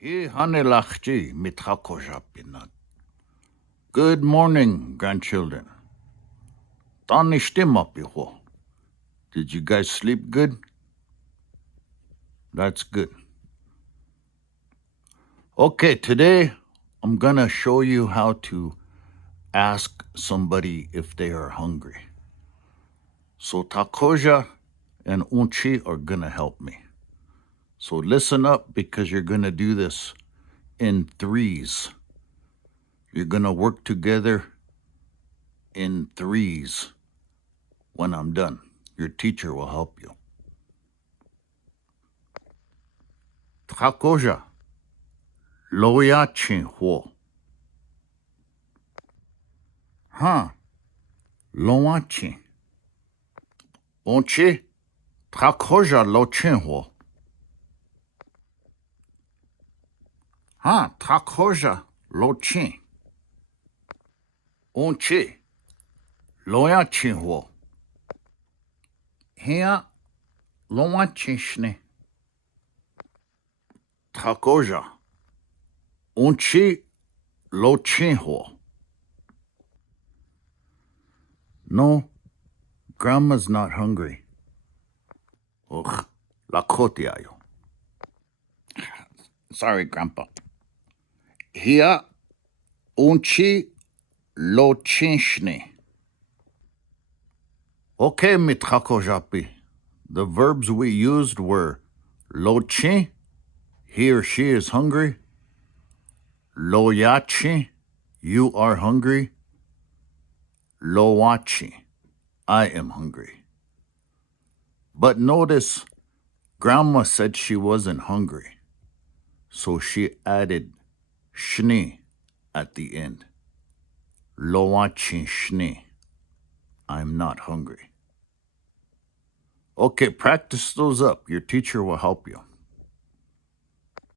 Hi hanelachji mitrakojapinat. Good morning, grandchildren. Tanishtimapiho. Did you guys sleep good? That's good. Okay, today I'm gonna show you how to ask somebody if they are hungry. So Takoja and Unchi are gonna help me. So listen up because you're gonna do this in threes. You're gonna work together in threes. When I'm done, your teacher will help you. Takoja, loya chin ho. Huh, loa chin. Onche, takoja lo chin ho. Huh, takoja lo chin. Onche, loya chin ho. Hea, loa chin shne. Takoja, onche, lo chin ho. No, Grandma's not hungry. Ugh, Lakota yo. Sorry, Grandpa. Hea, onche, lo chin shne. Okay, mitchakojapi. The verbs we used were lochi, he or she is hungry. Loyachi, you are hungry. Lowachi, I am hungry. But notice, Grandma said she wasn't hungry, so she added shni at the end. Lowachi shni, I'm not hungry. Okay, practice those up. Your teacher will help you.